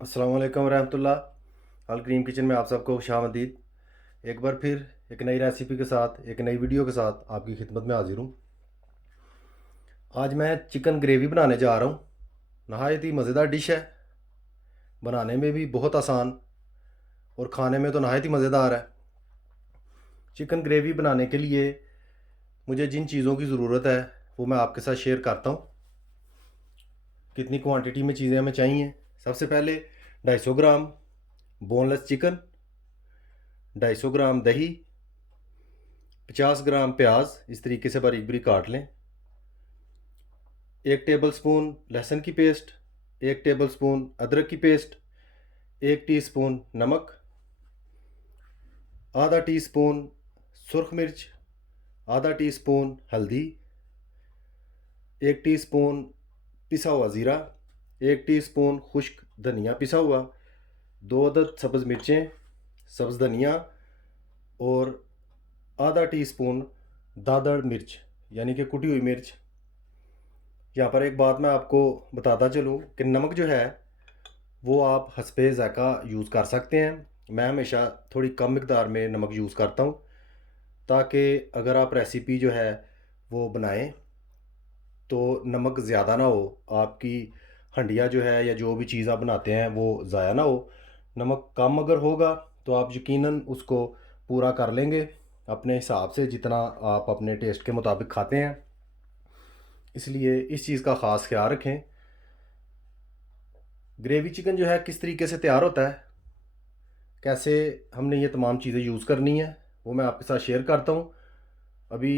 अस्सलाम वालेकुम रहमतुल्लाह। अल करीम किचन में आप सबको खुशामदीद। एक बार फिर एक नई रेसिपी के साथ, एक नई वीडियो के साथ आपकी खिदमत में हाजिर हूँ। आज मैं चिकन ग्रेवी बनाने जा रहा हूँ। नहायत ही मज़ेदार डिश है, बनाने में भी बहुत आसान और ख़ाने में तो नहायत ही मज़ेदार है। चिकन ग्रेवी बनाने के लिए मुझे जिन चीज़ों की ज़रूरत है वो मैं आपके साथ शेयर करता हूँ। कितनी क्वांटिटी में चीज़ें हमें चाहिए। सबसे पहले 250 ग्राम बोनलेस चिकन, 250 ग्राम दही, 50 ग्राम प्याज इस तरीके से बारीक बारीक काट लें, 1 टेबल स्पून लहसुन की पेस्ट, 1 टेबल स्पून अदरक की पेस्ट, 1 टीस्पून नमक, आधा टीस्पून सुरख मिर्च, आधा टीस्पून हल्दी, 1 टीस्पून पिसा हुआ ज़ीरा, 1 टीस्पून खुश्क धनिया पिसा हुआ, 2 अदद सब्ज़ मिर्चें, सब्ज़ धनिया और आधा टीस्पून दादड़ मिर्च यानी कि कुटी हुई मिर्च। यहाँ पर एक बात मैं आपको बताता चलूँ कि नमक जो है वो आप हस्बे ज़ायक़ा यूज़ कर सकते हैं। मैं हमेशा थोड़ी कम मिक़दार में नमक यूज़ करता हूँ, ताकि अगर आप रेसिपी जो है वो बनाएं तो नमक ज़्यादा ना हो, आपकी हंडिया जो है या जो भी चीज़ आप बनाते हैं वो ज़ाया ना हो। नमक कम अगर होगा तो आप यकीनन उसको पूरा कर लेंगे अपने हिसाब से, जितना आप अपने टेस्ट के मुताबिक खाते हैं। इसलिए इस चीज़ का ख़ास ख्याल रखें। ग्रेवी चिकन जो है किस तरीके से तैयार होता है, कैसे हमने ये तमाम चीज़ें यूज़ करनी है, वो मैं आपके साथ शेयर करता हूँ। अभी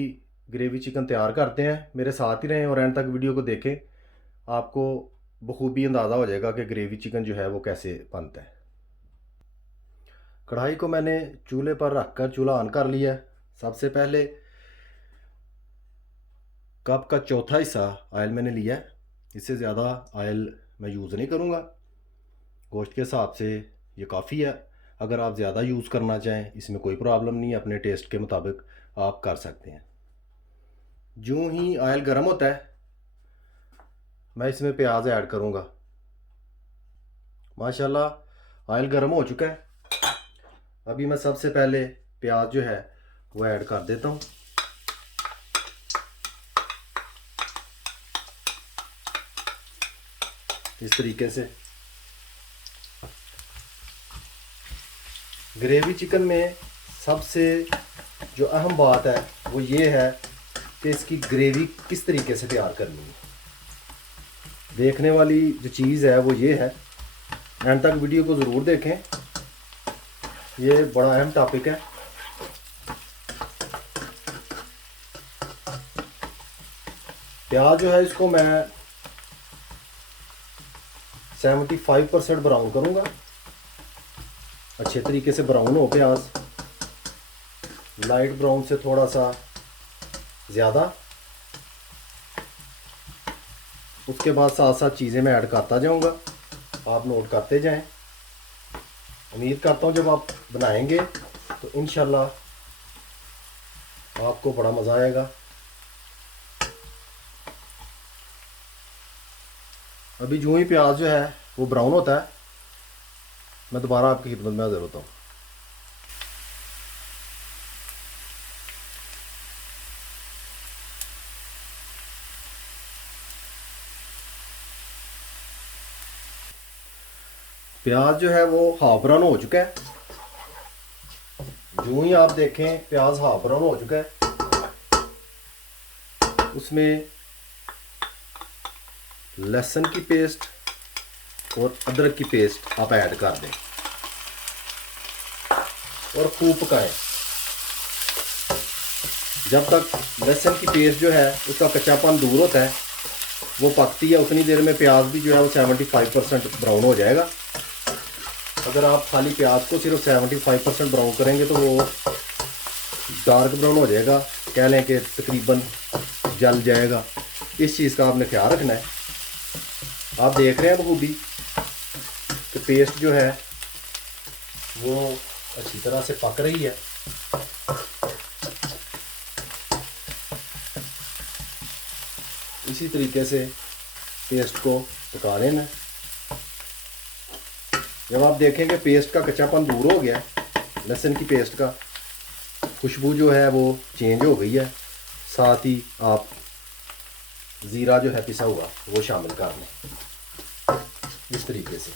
ग्रेवी चिकन तैयार करते हैं, मेरे साथ ही रहें और एंड तक वीडियो को देखें। आपको बखूबी अंदाज़ा हो जाएगा कि ग्रेवी चिकन जो है वो कैसे बनता है। कढ़ाई को मैंने चूल्हे पर रख कर चूल्हा ऑन कर लिया है। सबसे पहले कप का चौथा हिस्सा ऑयल मैंने लिया है। इससे ज़्यादा ऑयल मैं यूज़ नहीं करूँगा, गोश्त के हिसाब से ये काफ़ी है। अगर आप ज़्यादा यूज़ करना चाहें इसमें कोई प्रॉब्लम नहीं है, अपने टेस्ट के मुताबिक आप कर सकते हैं। यूँ ही ऑयल गर्म होता है मैं इसमें प्याज ऐड करूँगा। माशाल्लाह ऑयल गर्म हो चुका है। अभी मैं सबसे पहले प्याज जो है वो ऐड कर देता हूँ। इस तरीके से ग्रेवी चिकन में सबसे जो अहम बात है वो ये है कि इसकी ग्रेवी किस तरीके से तैयार करनी है। देखने वाली जो चीज़ है वो ये है, एंड तक वीडियो को ज़रूर देखें, ये बड़ा अहम टॉपिक है। प्याज जो है इसको मैं 75% ब्राउन करूँगा। अच्छे तरीके से ब्राउन हो प्याज, लाइट ब्राउन से थोड़ा सा ज़्यादा। उसके बाद साथ साथ चीज़ें मैं ऐड करता जाऊँगा, आप नोट करते जाएं। उम्मीद करता हूँ जब आप बनाएंगे तो इंशाल्लाह आपको बड़ा मज़ा आएगा। अभी जो ही प्याज जो है वो ब्राउन होता है मैं दोबारा आपकी खिदमत में हाजिर होता हूँ। प्याज जो है वो हाफ ब्राउन हो चुका है। जो ही आप देखें प्याज हाफ ब्राउन हो चुका है, उसमें लहसुन की पेस्ट और अदरक की पेस्ट आप ऐड कर दें और खूब पकाएं जब तक लहसुन की पेस्ट जो है उसका कच्चापन दूर होता है। वो पकती है उतनी देर में प्याज भी जो है वो 75% ब्राउन हो जाएगा। अगर आप खाली प्याज को सिर्फ 75% ब्राउन करेंगे तो वो डार्क ब्राउन हो जाएगा, कह लें कि तकरीबन जल जाएगा। इस चीज़ का आपने ख्याल रखना है। आप देख रहे हैं बखूबी कि पेस्ट जो है वो अच्छी तरह से पक रही है। इसी तरीके से पेस्ट को पका लेना। जब आप देखेंगे पेस्ट का कच्चापन दूर हो गया, लहसुन की पेस्ट का खुशबू जो है वो चेंज हो गई है, साथ ही आप ज़ीरा जो है पिसा हुआ वो शामिल कर लें इस तरीके से।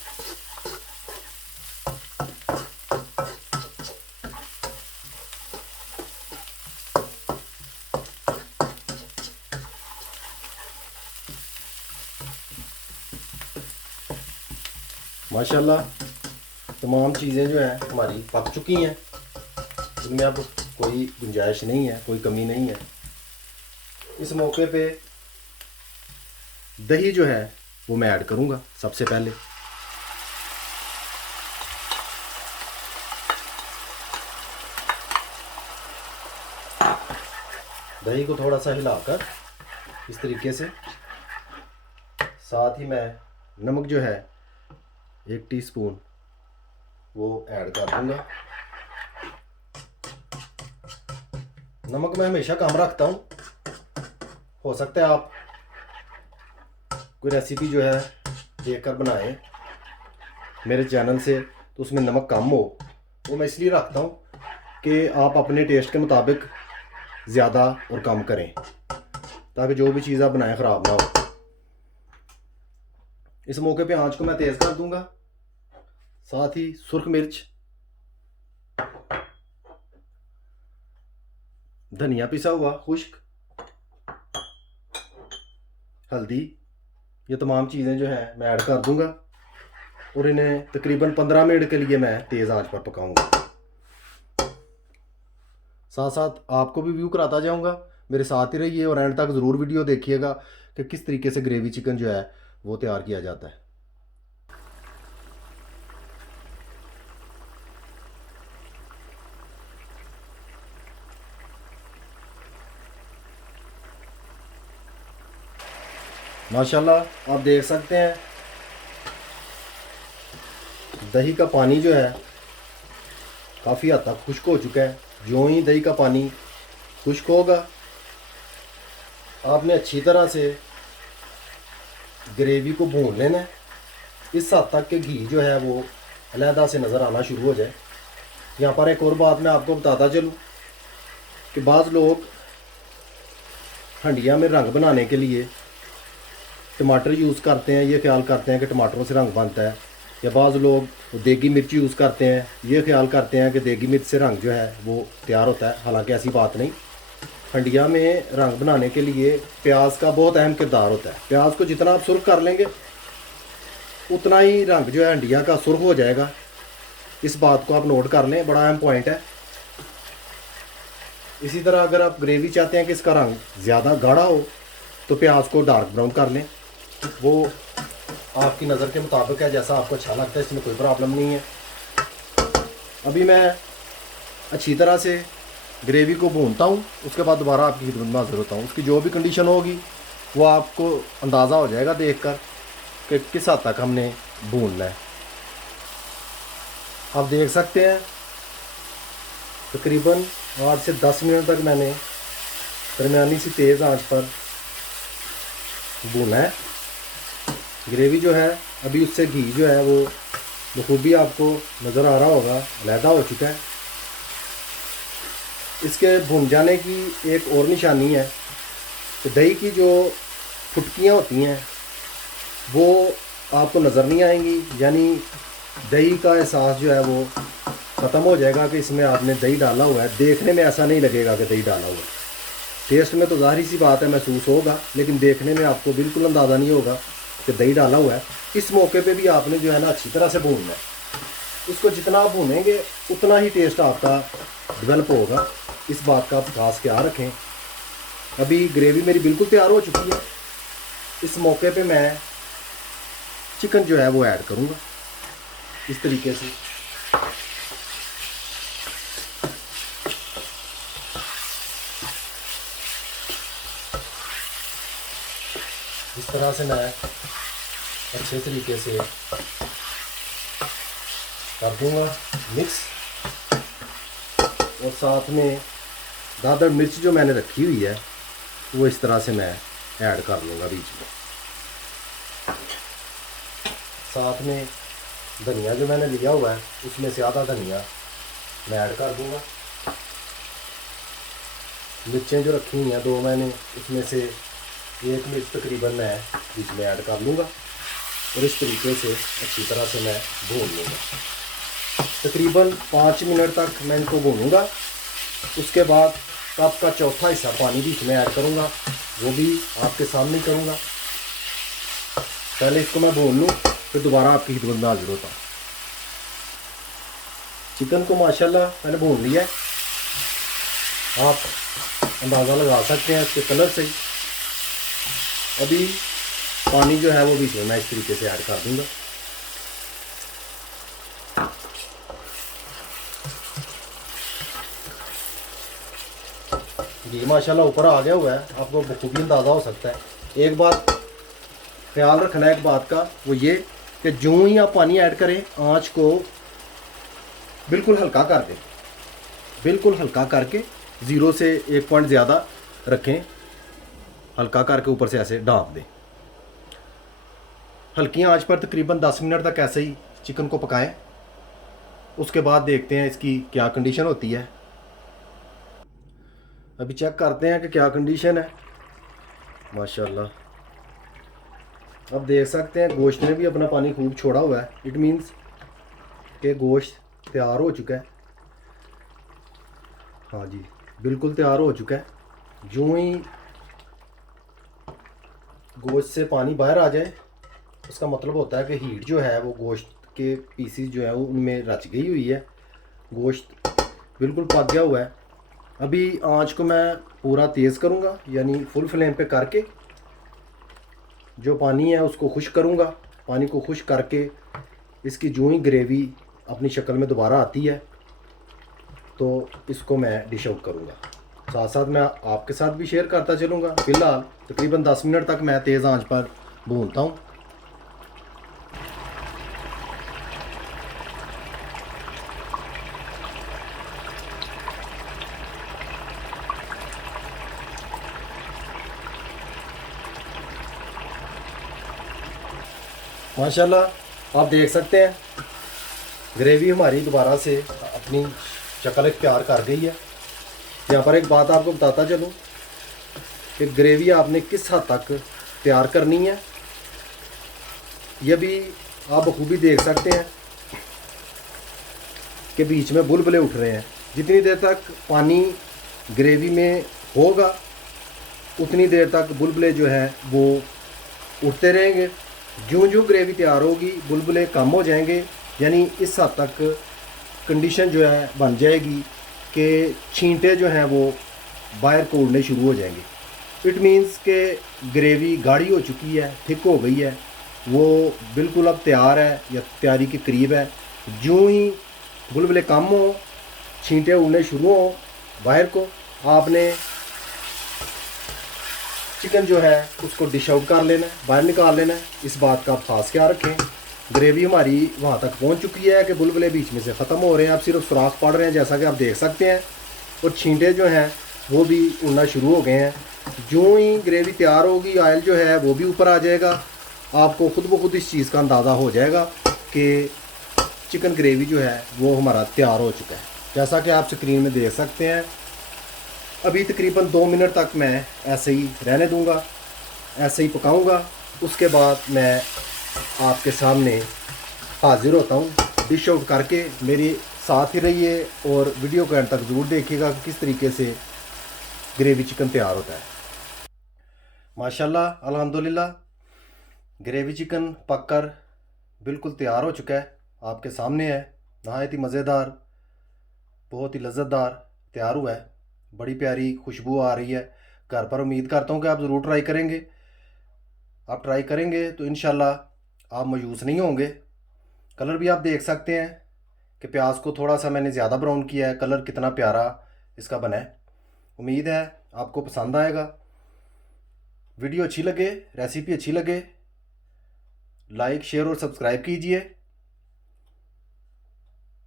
माशाल्लाह तमाम चीज़ें जो हैं हमारी पक चुकी हैं, इनमें अब कोई गुंजाइश नहीं है, कोई कमी नहीं है। इस मौके पे दही जो है वो मैं ऐड करूँगा सबसे पहले। दही को थोड़ा सा हिलाकर इस तरीके से, साथ ही मैं नमक जो है 1 टीस्पून वो ऐड कर दूंगा। नमक मैं हमेशा कम रखता हूँ, हो सकता है आप कोई रेसिपी जो है देखकर बनाएं मेरे चैनल से तो उसमें नमक कम हो, वो मैं इसलिए रखता हूँ कि आप अपने टेस्ट के मुताबिक ज़्यादा और कम करें ताकि जो भी चीज़ आप बनाएं ख़राब ना हो। इस मौके पे आंच को मैं तेज़ कर दूंगा, साथ ही सुर्ख मिर्च, धनिया पिसा हुआ खुश्क, हल्दी, ये तमाम चीज़ें जो हैं मैं ऐड कर दूंगा और इन्हें तकरीबन 15 मिनट के लिए मैं तेज़ आंच पर पकाऊंगा। साथ साथ आपको भी व्यू कराता जाऊंगा, मेरे साथ ही रहिए और एंड तक ज़रूर वीडियो देखिएगा कि किस तरीके से ग्रेवी चिकन जो है वो तैयार किया जाता है। माशाल्लाह आप देख सकते हैं दही का पानी जो है काफ़ी हद तक खुश्क हो चुका है। जो ही दही का पानी खुश्क होगा आपने अच्छी तरह से ग्रेवी को भून लेना है, इस हद तक कि घी जो है वो अलहदा से नज़र आना शुरू हो जाए। यहाँ पर एक और बात मैं आपको बताता चलूँ कि बाज़ लोग हंडिया में रंग बनाने के लिए टमाटर यूज़ करते हैं, ये ख्याल करते हैं कि टमाटरों से रंग बनता है, या बाज़ लोग देगी मिर्च यूज़ करते हैं, ये ख्याल करते हैं कि देगी मिर्च से रंग जो है वो तैयार होता है। हालांकि ऐसी बात नहीं। हंडिया में रंग बनाने के लिए प्याज का बहुत अहम किरदार होता है। प्याज को जितना आप सुर्ख कर लेंगे उतना ही रंग जो है हंडिया का सुर्ख हो जाएगा। इस बात को आप नोट कर लें, बड़ा अहम पॉइंट है। इसी तरह अगर आप ग्रेवी चाहते हैं कि इसका रंग ज़्यादा गाढ़ा हो तो प्याज को डार्क ब्राउन कर लें, वो आपकी नज़र के मुताबिक है, जैसा आपको अच्छा लगता है, इसमें कोई प्रॉब्लम नहीं है। अभी मैं अच्छी तरह से ग्रेवी को भूनता हूँ, उसके बाद दोबारा आपकी खिदमत में हाज़िर होता हूँ। उसकी जो भी कंडीशन होगी वो आपको अंदाज़ा हो जाएगा देखकर कि किस हद तक हमने भूनना है। आप देख सकते हैं तकरीबन 8 से 10 मिनट तक मैंने दरमियानी सी तेज़ आंच पर भूना है। ग्रेवी जो है अभी उससे घी जो है वो बखूबी आपको नज़र आ रहा होगा, अलहदा हो चुका है। इसके भुन जाने की एक और निशानी है कि दही की जो फुटकियाँ होती हैं वो आपको नज़र नहीं आएंगी, यानी दही का एहसास जो है वो ख़त्म हो जाएगा कि इसमें आपने दही डाला हुआ है। देखने में ऐसा नहीं लगेगा कि दही डाला हुआ है। टेस्ट में तो ज़ाहिर सी बात है महसूस होगा, लेकिन देखने में आपको बिल्कुल अंदाज़ा नहीं होगा कि दही डाला हुआ है। इस मौके पे भी आपने जो है ना अच्छी तरह से भूनना है। इसको जितना आप भूनेंगे उतना ही टेस्ट आपका डेवलप होगा, इस बात का आप खास ख्याल रखें। अभी ग्रेवी मेरी बिल्कुल तैयार हो चुकी है। इस मौके पे मैं चिकन जो है वो ऐड करूँगा इस तरीके से। इस तरह से मैं अच्छे तरीके से कर दूंगा मिक्स, और साथ में दादर मिर्च जो मैंने रखी हुई है वो इस तरह से मैं ऐड कर लूँगा बीच में। साथ में धनिया जो मैंने लिया हुआ है उसमें से आधा धनिया मैं ऐड कर दूंगा। मिर्चें जो रखी हुई हैं 2 मैंने, उसमें से 1 मिर्च तकरीबन मैं बीच में ऐड कर लूँगा और इस तरीके से अच्छी तरह से मैं भून लूँगा। तकरीबन 5 मिनट तक मैं इनको भूनूँगा। उसके बाद कप का चौथा हिस्सा पानी बीच में ऐड करूँगा, वो भी आपके सामने करूँगा। पहले इसको मैं भून लूँ, फिर दोबारा आपकी खिदमत में हाजिर होता हूँ। चिकन को माशाल्लाह मैंने भून लिया है, आप अंदाज़ा लगा सकते हैं इसके कलर से। अभी पानी जो है वो बीच में मैं इस तरीके से ऐड कर दूंगा। जी माशाल्लाह ऊपर आ गया हुआ है, आपको बखूबी अंदाज़ा हो सकता है। एक बात ख्याल रखना है एक बात का, वो ये कि जो ही आप पानी ऐड करें आँच को बिल्कुल हल्का कर दें, बिल्कुल हल्का करके 0 से 1 पॉइंट ज़्यादा रखें, हल्का करके ऊपर से ऐसे ढाँप दें। हल्की आंच पर तकरीबन 10 मिनट तक ऐसे ही चिकन को पकाएं। उसके बाद देखते हैं इसकी क्या कंडीशन होती है। अभी चेक करते हैं कि क्या कंडीशन है। माशाल्लाह अब देख सकते हैं गोश्त ने भी अपना पानी खूब छोड़ा हुआ है। इट मीन्स कि गोश्त तैयार हो चुका है। हाँ जी बिल्कुल तैयार हो चुका है। जो ही गोश्त से पानी बाहर आ जाए उसका मतलब होता है कि हीट जो है वो गोश्त के पीसीस जो है वो उनमें रच गई हुई है, गोश्त बिल्कुल पक गया हुआ है। अभी आंच को मैं पूरा तेज़ करूँगा, यानी फुल फ्लेम पे करके जो पानी है उसको खुश्क करूँगा। पानी को खुश्क करके इसकी जो ही ग्रेवी अपनी शक्ल में दोबारा आती है तो इसको मैं डिश आउट करूँगा। साथ साथ मैं आपके साथ भी शेयर करता चलूँगा। फ़िलहाल तकरीबन 10 मिनट तक मैं तेज़ आंच पर भूनता हूँ। माशाल्लाह आप देख सकते हैं ग्रेवी हमारी दोबारा से अपनी शक्ल इख्तियार कर गई है। यहाँ पर एक बात आपको बताता चलूँ कि ग्रेवी आपने किस हद तक तैयार करनी है, यह भी आप बखूबी देख सकते हैं कि बीच में बुलबुले उठ रहे हैं। जितनी देर तक पानी ग्रेवी में होगा उतनी देर तक बुलबुले जो है वो उठते रहेंगे। जो जो ग्रेवी तैयार होगी बुलबुले कम हो जाएंगे, यानी इस हद तक कंडीशन जो है बन जाएगी कि छींटे जो हैं वो बाहर को उड़ने शुरू हो जाएंगे। इट मीन्स के ग्रेवी गाढ़ी हो चुकी है, थिक हो गई है, वो बिल्कुल अब तैयार है या तैयारी के करीब है। जो ही बुलबुले कम हो, छींटे उड़ने शुरू हो बाहर को, आपने चिकन जो है उसको डिश आउट कर लेना है, बाहर निकाल लेना है। इस बात का आप खास ख्याल रखें। ग्रेवी हमारी वहाँ तक पहुँच चुकी है कि बुलबुले बीच में से ख़त्म हो रहे हैं, अब सिर्फ सुराख पड़ रहे हैं जैसा कि आप देख सकते हैं, और छींटे जो हैं वो भी उड़ना शुरू हो गए हैं। जो ही ग्रेवी तैयार होगी ऑयल जो है वो भी ऊपर आ जाएगा। आपको खुद ब खुद इस चीज़ का अंदाज़ा हो जाएगा कि चिकन ग्रेवी जो है वो हमारा तैयार हो चुका है। जैसा कि आप स्क्रीन में देख सकते हैं। अभी तकरीबन 2 मिनट तक मैं ऐसे ही रहने दूंगा, ऐसे ही पकाऊंगा। उसके बाद मैं आपके सामने हाजिर होता हूँ डिश आउट करके। मेरे साथ ही रहिए और वीडियो को एंड तक ज़रूर देखिएगा कि किस तरीके से ग्रेवी चिकन तैयार होता है। माशाल्लाह अल्हम्दुलिल्लाह ग्रेवी चिकन पककर बिल्कुल तैयार हो चुका है, आपके सामने है। नहायत ही मज़ेदार, बहुत ही लज़्ज़तदार तैयार हुआ है। बड़ी प्यारी खुशबू आ रही है घर पर। उम्मीद करता हूँ कि आप ज़रूर ट्राई करेंगे। आप ट्राई करेंगे तो इंशाल्लाह आप मायूस नहीं होंगे। कलर भी आप देख सकते हैं कि प्याज को थोड़ा सा मैंने ज़्यादा ब्राउन किया है। कलर कितना प्यारा इसका बना है। उम्मीद है आपको पसंद आएगा। वीडियो अच्छी लगे, रेसिपी अच्छी लगे, लाइक शेयर और सब्सक्राइब कीजिए।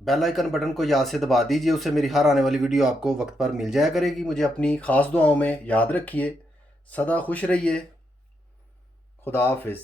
बेल आइकन बटन को याद से दबा दीजिए, उससे मेरी हर आने वाली वीडियो आपको वक्त पर मिल जाया करेगी। मुझे अपनी ख़ास दुआओं में याद रखिए। सदा खुश रहिए। खुदा हाफिज़।